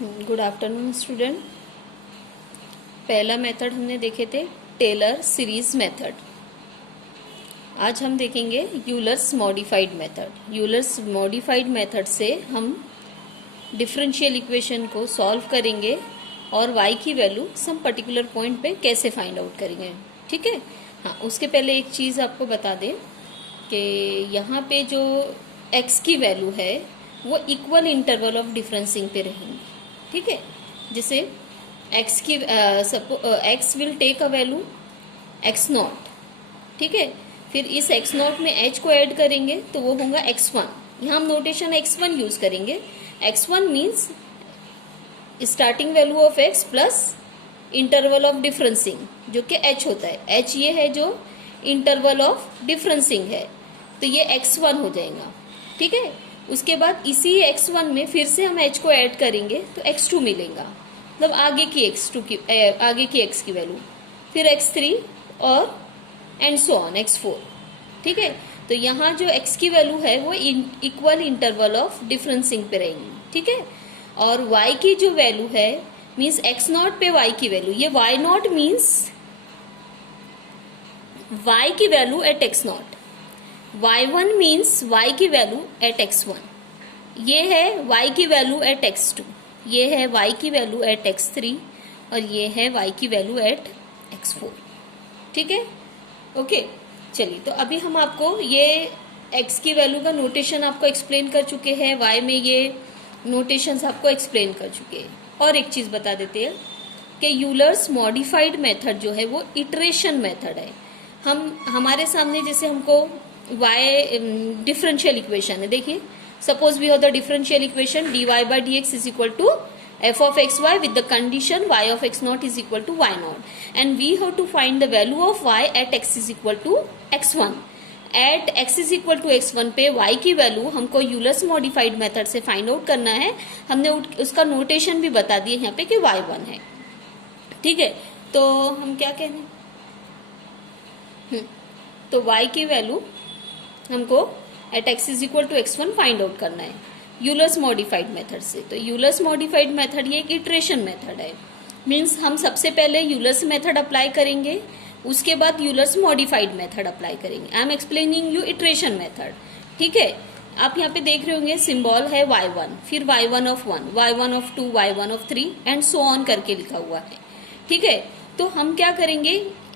Good afternoon student. पहला method हमने देखे थे टेलर सीरीज मेथड। आज हम देखेंगे Euler's modified method. Euler's modified method से हम डिफरेंशियल इक्वेशन को सॉल्व करेंगे और y की वैल्यू सम पर्टिकुलर पॉइंट पे कैसे फाइंड आउट करेंगे। ठीक है। हाँ, उसके पहले एक चीज़ आपको बता दें कि यहाँ पे जो x की वैल्यू है वो इक्वल इंटरवल ऑफ डिफरेंसिंग पे रहेंगी। ठीक है। जैसे x की x will take a value x not. ठीक है। फिर इस x नॉट में h को ऐड करेंगे तो वो होगा x1। यहाँ हम नोटेशन x1 यूज करेंगे। x1 means starting value of x plus interval of differencing जो कि h होता है। h ये है जो इंटरवल ऑफ डिफरेंसिंग है, तो ये x1 हो जाएगा। ठीक है। उसके बाद इसी x1 में फिर से हम h को ऐड करेंगे तो x2 मिलेगा, मतलब आगे की x की वैल्यू, फिर x3 और एंड सो ऑन x4। ठीक है। तो यहाँ जो x की वैल्यू है वो इक्वल इंटरवल ऑफ डिफरेंसिंग पे रहेंगी। ठीक है। और y की जो वैल्यू है मीन्स x नॉट पे y की वैल्यू, ये y नॉट मीन्स y की value at x not, y1 means y की वैल्यू एट x1, ये है y की वैल्यू एट x2, ये है y की वैल्यू एट x3 और ये है y की वैल्यू एट x4। ठीक है। ओके। चलिए, तो अभी हम आपको ये x की वैल्यू का नोटेशन आपको एक्सप्लेन कर चुके हैं, y में ये नोटेशंस आपको एक्सप्लेन कर चुके हैं। और एक चीज बता देते हैं कि यूलर्स मॉडिफाइड मेथड जो है वो इटरेशन मेथड है। हमारे सामने जैसे हमको y डिफरेंशियल इक्वेशन है, देखिए suppose we have the differential equation dy by dx is equal to f of xy with the condition y of x naught is equal to y naught, and we have to find the value of y at x is equal to x1। At x is equal to x1 पे y की value हमको Euler's modified method से find out करना है। हमने उसका notation भी बता दिया यहाँ पे कि y1 है। ठीक है। तो हम क्या कहने, तो y की वैल्यू हमको at x is equal to x1 find out करना है यूलर्स मॉडिफाइड मेथड से। तो यूलर्स मॉडिफाइड मेथड ये एक इटरेशन मेथड है। मीन्स हम सबसे पहले यूलर्स मेथड अप्लाई करेंगे, उसके बाद यूलर्स मॉडिफाइड मेथड अप्लाई करेंगे। I am explaining you iteration method. ठीक है। आप यहाँ पे देख रहे होंगे सिंबल है y1, फिर y1 of 1, y1 of 2, y1 of 3 and so on करके लिखा हुआ है। ठीक है। तो हम क्या करेंगे,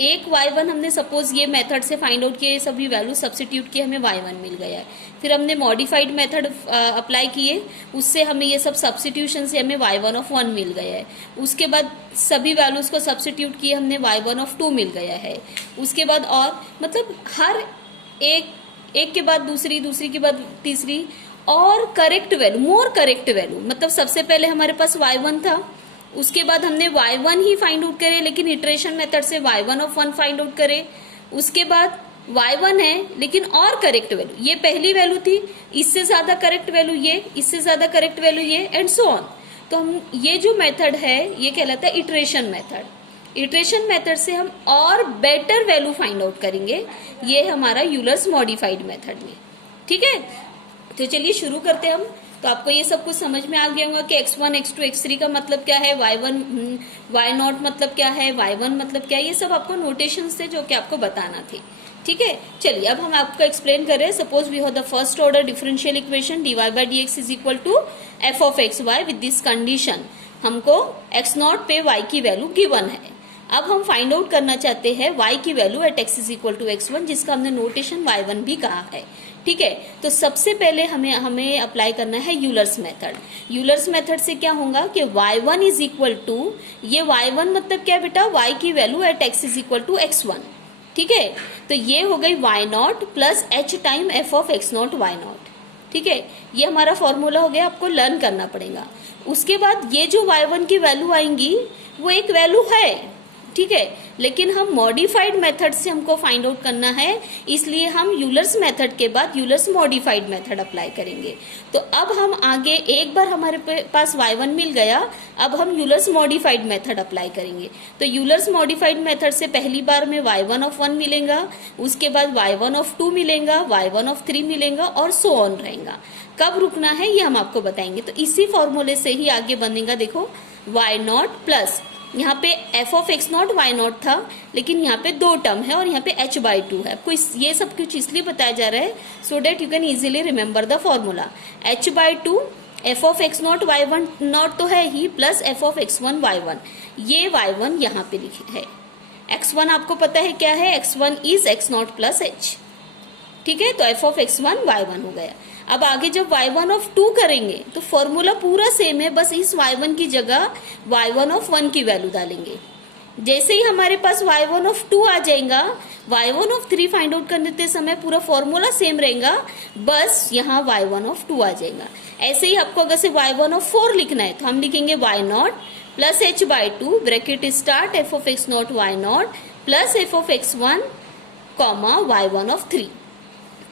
एक y1 हमने सपोज ये मेथड से फाइंड आउट किए, सभी वैल्यू सब्स्टिट्यूट किए, हमें y1 मिल गया है। फिर हमने मॉडिफाइड मेथड अप्लाई किए, उससे हमें ये सब सब्स्टिट्यूशन से हमें y1 ऑफ 1 मिल गया है। उसके बाद सभी वैल्यूज को सब्स्टिट्यूट किए, हमने y1 ऑफ 2 मिल गया है। उसके बाद और मतलब हर एक के बाद दूसरी, दूसरी के बाद तीसरी और correct value, more correct value. मतलब सबसे पहले हमारे पास y1 था, उसके बाद हमने y1 ही फाइंड आउट करे, लेकिन इटरेशन मेथड से y1 ऑफ 1 फाइंड आउट करे। उसके बाद y1 है लेकिन और करेक्ट वैल्यू, ये पहली वैल्यू थी, इससे ज्यादा करेक्ट वैल्यू ये, इससे ज्यादा करेक्ट वैल्यू ये एंड सो ऑन। तो हम ये जो मेथड है ये कहलाता है इटरेशन मेथड। इटरेशन मेथड से हम और बेटर वैल्यू फाइंड आउट करेंगे, ये हमारा यूलर्स मॉडिफाइड मेथड में। ठीक है। तो चलिए शुरू करते हैं हम। तो आपको ये सब कुछ समझ में आ गया होगा कि x1, x2, x3 का मतलब क्या है, y1, y नॉट मतलब क्या है, y1 मतलब क्या है, ये सब आपको नोटेशन थे जो कि आपको बताना थी। ठीक है। चलिए अब हम आपको एक्सप्लेन कर रहे हैं। Suppose we have the first order differential equation dy by dx is equal to f of xy with this condition. हमको x नॉट पे y की वैल्यू गिवन है। अब हम फाइंड आउट करना चाहते हैं y की value at x is equal to x1, जिसका हमने नोटेशन y1 भी कहा है। ठीक है। तो सबसे पहले हमें अप्लाई करना है यूलर्स मेथड। यूलर्स मेथड से क्या होगा कि y1 इज इक्वल टू, ये y1 मतलब क्या बेटा, y की value at x is equal to x1। ठीक है। तो ये हो गई y naught plus h time f of x naught y naught. ठीक है। ये हमारा फॉर्मूला हो गया, आपको लर्न करना पड़ेगा। उसके बाद ये जो y1 की वैल्यू आएंगी वो एक वैल्यू है, ठीक है, लेकिन हम मॉडिफाइड मेथड से हमको फाइंड आउट करना है, इसलिए हम यूलर्स मेथड के बाद यूलर्स मॉडिफाइड मेथड अप्लाई करेंगे। तो अब हम आगे, एक बार हमारे पास y1 मिल गया, अब हम यूलर्स मॉडिफाइड मेथड अप्लाई करेंगे। तो यूलर्स मॉडिफाइड मेथड से पहली बार में y1 ऑफ 1 मिलेगा, उसके बाद y1 ऑफ 2 मिलेगा, y1 ऑफ 3 मिलेगा और सो ऑन रहेगा। कब रुकना है ये हम आपको बताएंगे। तो इसी फॉर्मूले से ही आगे बनेगा, देखो y नॉट प्लस, यहाँ पे f of x naught y naught था, लेकिन यहाँ पे 2 टर्म है और यहाँ पे h/2 है। आपको ये सब कुछ इसलिए बताया जा रहा है so that you can easily remember the formula. h/2 f of x not y1 not तो है ही, plus f of x1 y1, ये y1 यहाँ पे लिखे है। x1 आपको पता है क्या है, x1 is x not plus h, ठीक है। तो f ऑफ x1 y1 हो गया। अब आगे जब y1 ऑफ 2 करेंगे तो फॉर्मूला पूरा सेम है, बस इस y1 की जगह y1 ऑफ 1 की वैल्यू डालेंगे। जैसे ही हमारे पास y1 ऑफ 2 आ जाएगा, y1 ऑफ 3 फाइंड आउट करते समय पूरा फॉर्मूला सेम रहेगा, बस यहाँ y1 ऑफ 2 आ जाएगा। ऐसे ही आपको अगर से y1 ऑफ 4 लिखना है तो हम लिखेंगे y naught plus h/2 bracket start f of x naught y naught plus f of x1 comma y1 of 3,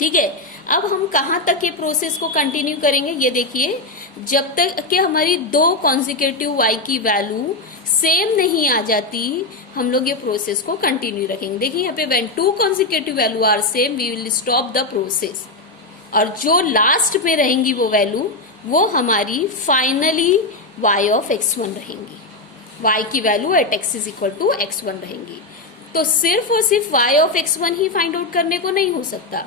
ठीक है। अब हम कहाँ तक ये प्रोसेस को कंटिन्यू करेंगे, ये देखिए, जब तक कि हमारी 2 कॉन्जिक्यूटिव y की वैल्यू सेम नहीं आ जाती, हम लोग ये प्रोसेस को कंटिन्यू रखेंगे। देखिए यहाँ पे when 2 consecutive value are same we will stop the process, और जो लास्ट में रहेंगी वो वैल्यू वो हमारी फाइनली y ऑफ x1 रहेंगी। y की value at x is equal to x1 रहेंगी। तो सिर्फ और सिर्फ y ऑफ x1 ही फाइंड आउट करने को नहीं हो सकता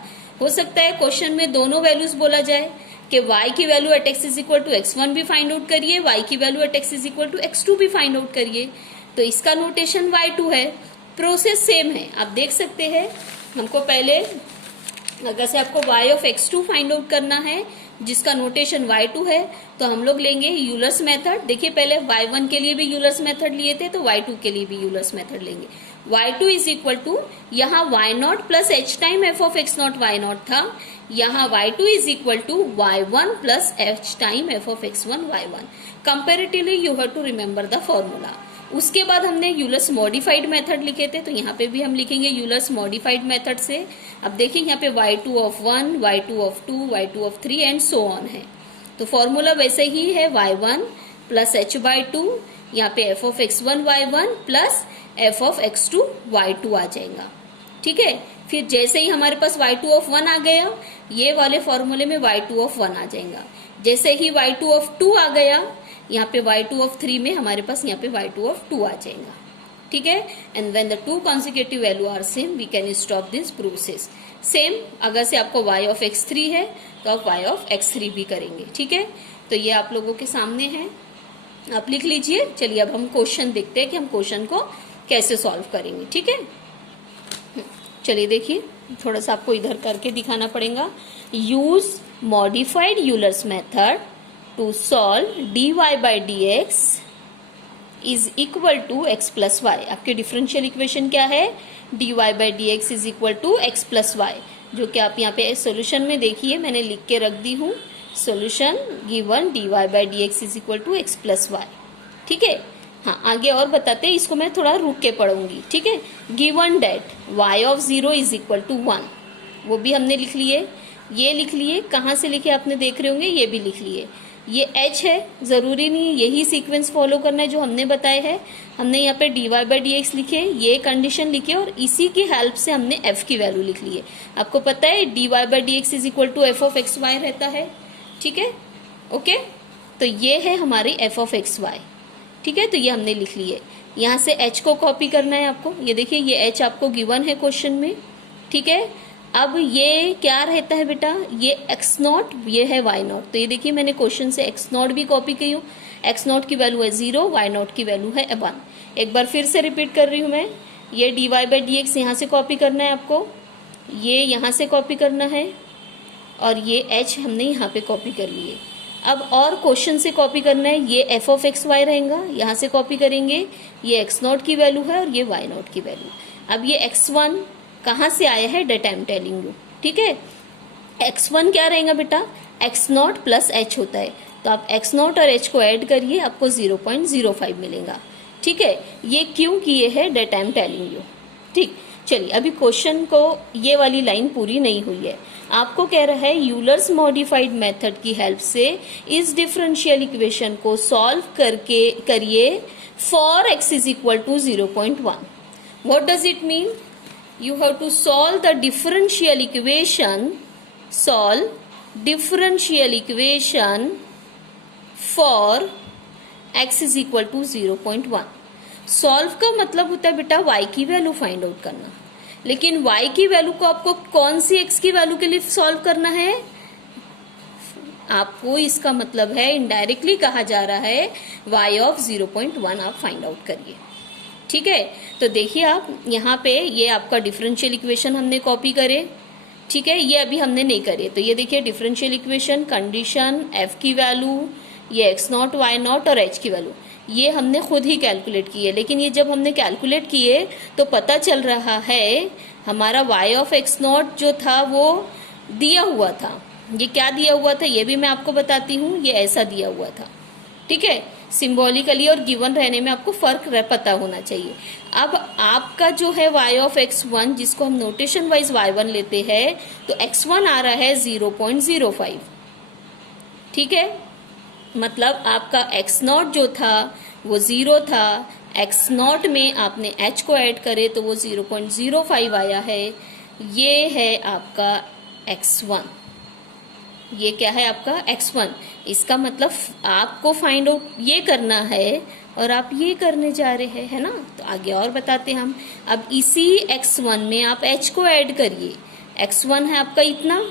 है क्वेश्चन में दोनों वैल्यूज बोला जाए कि y की value at x is equal to x1 भी फाइंड आउट करिए, y की value at x is equal to x2 भी फाइंड आउट करिए। तो इसका नोटेशन y2 है, प्रोसेस सेम है। आप देख सकते हैं, हमको पहले अगर से आपको y of x2 find out करना है जिसका नोटेशन y2 है, तो हम लोग लेंगे यूलर्स मेथड। देखिए पहले y1 के लिए भी यूलर्स मेथड लिए थे, तो y2 के लिए भी यूलर्स मेथड लेंगे। y2 इज इक्वल टू, यहाँ y naught plus h time f of x naught y naught था, यहाँ y2 is equal to y1 plus h time f of x1 y1। Comparatively you have to remember the formula. उसके बाद हमने Euler's modified method लिखे थे, तो यहाँ पे भी हम लिखेंगे यूलर्स मॉडिफाइड मेथड से। अब देखिए यहाँ पे y2 of 1, y2 of 2, y2 of 3 and so on है। तो फॉर्मूला वैसे ही है y1 प्लस h/2, यहाँ पे f of x1 y1 plus f of x2 y2 आ जाएगा, ठीक है। फिर जैसे ही हमारे पास y2 ऑफ 1 आ गया, ये वाले फॉर्मूले में y2 ऑफ 1 आ जाएगा। जैसे ही y2 ऑफ 2 आ गया, यहाँ पे y2 ऑफ 3 में हमारे पास यहाँ पे y2 ऑफ 2 आ जाएगा, ठीक है। And when the 2 consecutive value are same we can stop this process. Same अगर से आपको y ऑफ x3 है तो आप y ऑफ x3 भी करेंगे, ठीक है। तो ये आप लोगों के सामने है, आप लिख लीजिए। चलिए अब हम क्वेश्चन देखते हैं कि हम क्वेश्चन को कैसे सॉल्व करेंगे, ठीक है। चलिए देखिए, थोड़ा सा आपको इधर करके दिखाना पड़ेगा। Use modified Euler's method to solve dy by dx is equal to x plus y. आपके डिफरेंशियल इक्वेशन क्या है, dy by dx is equal to x plus y, जो कि आप यहाँ पे सोल्यूशन में देखिए मैंने लिख के रख दी हूँ। Solution given dy by dx is equal to x plus y, ठीक है। हाँ, आगे और बताते हैं, इसको मैं थोड़ा रुक के पढ़ूंगी, ठीक है। Given that y of 0 is equal to 1, वो भी हमने लिख लिए। ये लिख लिए, कहाँ से लिखे आपने देख रहे होंगे, ये भी लिख लिए। ये h है, जरूरी नहीं यही सीक्वेंस फॉलो करना है जो हमने बताए हैं। हमने यहाँ पे dy बाई dx लिखे, ये कंडीशन लिखे और इसी की हेल्प से हमने f की वैल्यू लिख ली है। आपको पता है dy by dx is equal to f of x y रहता है, ठीक है, ओके। तो ये है हमारी f ऑफ एक्स वाई, ठीक है। तो ये हमने लिख लिए। यहाँ से h को कॉपी करना है आपको। ये देखिए ये h आपको गिवन है क्वेश्चन में, ठीक है। अब ये क्या रहता है बेटा, ये x नॉट, ये है y नॉट। तो ये देखिए मैंने क्वेश्चन से x नॉट भी कॉपी की हूँ। x नॉट की वैल्यू है 0, y नॉट की वैल्यू है 1। एक बार फिर से रिपीट कर रही हूँ मैं, ये dy बाई dx यहाँ से कॉपी करना है आपको, ये यहाँ से कॉपी करना है और ये h हमने यहाँ पे कॉपी कर लिए। अब और क्वेश्चन से कॉपी करना है, ये f ऑफ एक्स वाई रहेगा, यहाँ से कॉपी करेंगे, ये x नॉट की वैल्यू है और ये y नॉट की वैल्यू। अब ये x1 कहाँ से आया है, that I am telling you, ठीक है। x1 क्या रहेगा बेटा, x नॉट प्लस h होता है, तो आप x नॉट और h को ऐड करिए, आपको 0.05 मिलेगा, ठीक है, ये क्यों किए हैं that I am telling you. ठीक, चलिए अभी क्वेश्चन को ये वाली लाइन पूरी नहीं हुई है। आपको कह रहा है यूलर्स मॉडिफाइड मेथड की हेल्प से इस डिफरेंशियल इक्वेशन को सॉल्व करके करिए for x is equal to 0.1। What does it mean? You have to solve the differential equation, solve differential equation for x is equal to 0.1। Solve का मतलब होता है बेटा y की वैल्यू फाइंड आउट करना, लेकिन y की वैल्यू को आपको कौन सी x की वैल्यू के लिए सॉल्व करना है? आपको इसका मतलब है इनडायरेक्टली कहा जा रहा है y ऑफ 0.1 आप फाइंड आउट करिए। ठीक है, तो देखिए आप यहाँ पे ये आपका डिफरेंशियल इक्वेशन हमने कॉपी करे। ठीक है, ये अभी हमने नहीं करे, तो ये देखिए डिफरेंशियल इक्वेशन, कंडीशन, f की वैल्यू, ये x0, y0 और h की वैल्यू ये हमने खुद ही कैलकुलेट की है। लेकिन ये जब हमने कैलकुलेट किए तो पता चल रहा है हमारा y ऑफ x0 जो था वो दिया हुआ था। ये क्या दिया हुआ था ये भी मैं आपको बताती हूँ, ये ऐसा दिया हुआ था। ठीक है, सिंबॉलिकली और गिवन रहने में आपको फर्क पता होना चाहिए। अब आपका जो है y ऑफ x1 जिसको हम नोटेशन वाइज y1 लेते हैं, तो x1 आ रहा है 0.05। ठीक है, मतलब आपका x0 जो था वो 0 था, x0 में आपने h को ऐड करे तो वो 0.05 आया है। ये है आपका x1, ये क्या है आपका x1। इसका मतलब आपको फाइंड आउट ये करना है और आप ये करने जा रहे हैं, है ना। तो आगे और बताते हैं हम। अब इसी x1 में आप h को ऐड करिए। x1 है आपका इतना,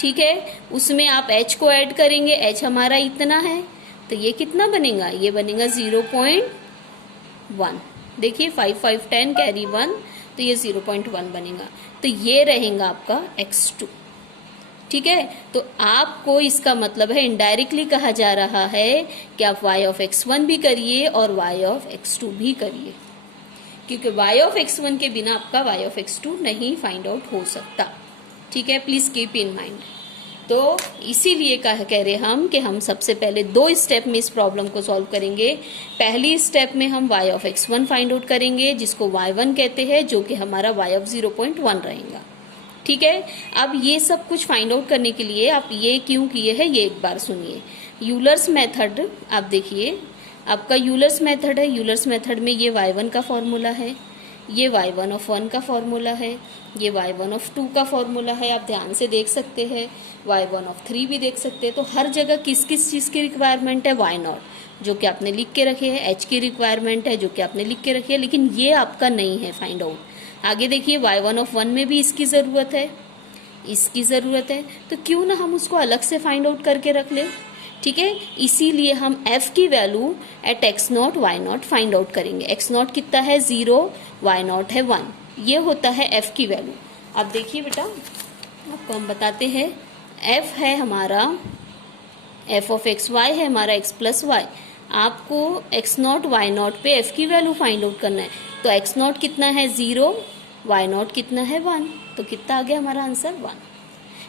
ठीक है, उसमें आप h को ऐड करेंगे, h हमारा इतना है, तो ये कितना बनेगा? ये बनेगा 0.1। देखिए 5 5 10 कैरी 1, तो ये 0.1 बनेगा। तो ये रहेगा आपका x2। ठीक है, तो आपको इसका मतलब है इनडायरेक्टली कहा जा रहा है कि आप y ऑफ x1 भी करिए और y ऑफ x2 भी करिए, क्योंकि y ऑफ x1 के बिना आपका y ऑफ x2 नहीं फाइंड आउट हो सकता। ठीक है, प्लीज कीप इन माइंड। तो इसीलिए कह रहे हम कि हम सबसे पहले 2 स्टेप में इस प्रॉब्लम को सॉल्व करेंगे। पहली स्टेप में हम y of x1 find out करेंगे जिसको y1 कहते हैं, जो कि हमारा y ऑफ 0.1 रहेगा। ठीक है, अब ये सब कुछ फाइंड आउट करने के लिए आप ये क्यों किए हैं ये एक बार सुनिए। यूलर्स मेथड आप देखिए, आपका यूलर्स मेथड है। यूलर्स मेथड में ये y1 का फॉर्मूला है, ये y1 ऑफ 1 का फॉर्मूला है, ये y1 ऑफ 2 का फॉर्मूला है। आप ध्यान से देख सकते हैं, y1 ऑफ 3 भी देख सकते हैं। तो हर जगह किस किस चीज़ की रिक्वायरमेंट है? y0 जो कि आपने लिख के रखे है, h की रिक्वायरमेंट है जो कि आपने लिख के रखी है, लेकिन ये आपका नहीं है फाइंड आउट। आगे देखिए y1 ऑफ 1 में भी इसकी ज़रूरत है, इसकी ज़रूरत है, तो क्यों ना हम उसको अलग से फाइंड आउट करके रख लें। ठीक है, इसीलिए हम f की value eight x0 y0 find out करेंगे। x0 कितना है? 0, y0 है 1, ये होता है f की वैल्यू। अब देखिए बेटा, आपको हम बताते हैं, f है हमारा, f ऑफ xy है हमारा x प्लस वाई। आपको x0 y0 पे f की वैल्यू फाइंड आउट करना है। तो x0 कितना है? 0, y0 कितना है? 1, तो कितना आ गया हमारा आंसर? 1।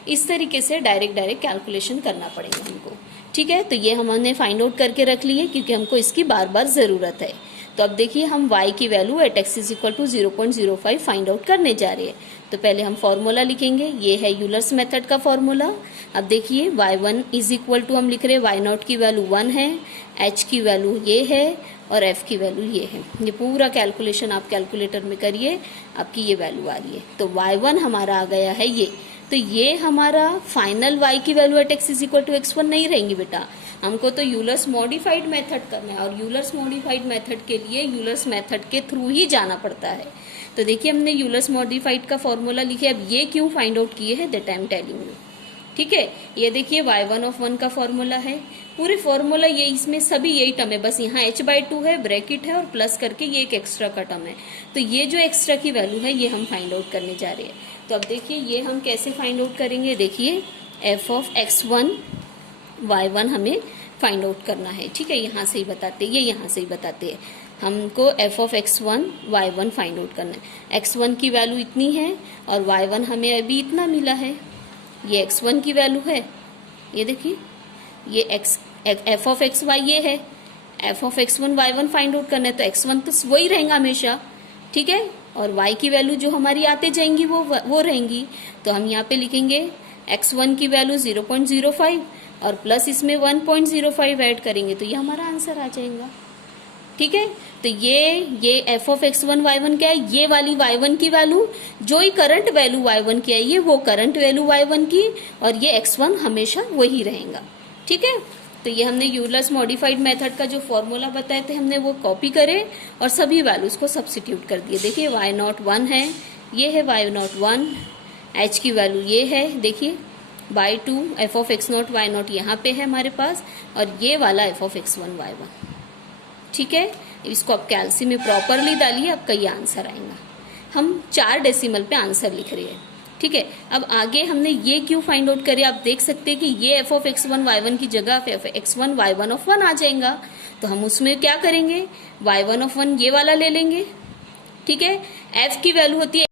इस तरीके से डायरेक्ट कैलकुलेशन करना पड़ेगा हमको। ठीक है, तो ये हमने फाइंड आउट करके रख लिए क्योंकि हमको इसकी बार बार ज़रूरत है। तो अब देखिए हम y की value at x is equal to 0.05 find out करने जा रहे हैं। तो पहले हम फॉर्मूला लिखेंगे, ये है यूलर्स मेथड का फॉर्मूला। अब देखिए y1 इज इक्वल टू हम लिख रहे हैं y0 की वैल्यू 1 है, h की वैल्यू ये है और f की वैल्यू ये है। ये पूरा कैलकुलेशन आप कैलकुलेटर में करिए, आपकी ये वैल्यू आ रही है। तो y1 हमारा आ गया है ये। तो ये हमारा फाइनल y की value at x is equal to x1 नहीं रहेंगी बेटा, हमको तो यूलर्स मॉडिफाइड मेथड करना है और यूलर्स मॉडिफाइड मेथड के लिए यूलर्स मेथड के थ्रू ही जाना पड़ता है। तो देखिए हमने यूलर्स मॉडिफाइड का फॉर्मूला लिखे। अब ये क्यों फाइंड आउट किए हैं that I am telling you. ठीक है, ये देखिए y1 ऑफ 1 का फॉर्मूला है, पूरे फॉर्मूला ये, इसमें सभी यही टर्म है, बस यहाँ h/2 है, ब्रैकेट है और प्लस करके ये एक एक्स्ट्रा का टर्म है। तो ये जो एक्स्ट्रा की वैल्यू है ये हम फाइंड आउट करने जा रहे हैं। तो अब देखिए ये हम कैसे फाइंड आउट करेंगे। देखिए f ऑफ x1 y1 हमें फाइंड आउट करना है। ठीक है, यहाँ से ही बताते, ये यहाँ से ही बताते हैं हमको f of x1 y1 find out करना है। x1 की वैल्यू इतनी है और y1 हमें अभी इतना मिला है। ये x1 की वैल्यू है, ये देखिए ये f ऑफ xy ये है, F of x1 y1 find out करना है, तो x1 तो वही रहेगा हमेशा, ठीक है, और y की वैल्यू जो हमारी आते जाएंगी वो रहेंगी। तो हम यहाँ पे लिखेंगे x1 की वैल्यू 0.05 और प्लस इसमें 1.05 ऐड करेंगे, तो ये हमारा आंसर आ जाएगा, ठीक है। तो ये एफ ऑफ x1 y1 क्या है, ये वाली y1 की वैल्यू जो ही करंट वैल्यू y1 की आई है वो करंट वैल्यू y1 की, और ये x1 हमेशा वही रहेगा, ठीक है। तो ये हमने यूलर्स मॉडिफाइड मेथड का जो फॉर्मूला बताए थे हमने वो कॉपी करे और सभी वैल्यूज को सब्स्टिट्यूट कर दिए। देखिए y0 1 है, ये है y0 1, h की वैल्यू ये है, देखिए by 2 F of x0 y0 यहाँ पे है हमारे पास, और ये वाला एफ ऑफ x1 y1, ठीक है। इसको आप कैल्सी में प्रॉपरली डालिए, आपका ये आंसर आएगा। हम 4 डेसिमल पे आंसर लिख रहे हैं, ठीक है। अब आगे हमने ये क्यों फाइंड आउट करे, आप देख सकते हैं कि ये एफ ऑफ x1 y1 की जगह एफ x1 y1 ऑफ 1 आ जाएगा, तो हम उसमें क्या करेंगे y1 ऑफ 1 ये वाला ले लेंगे, ठीक है। f की वैल्यू होती है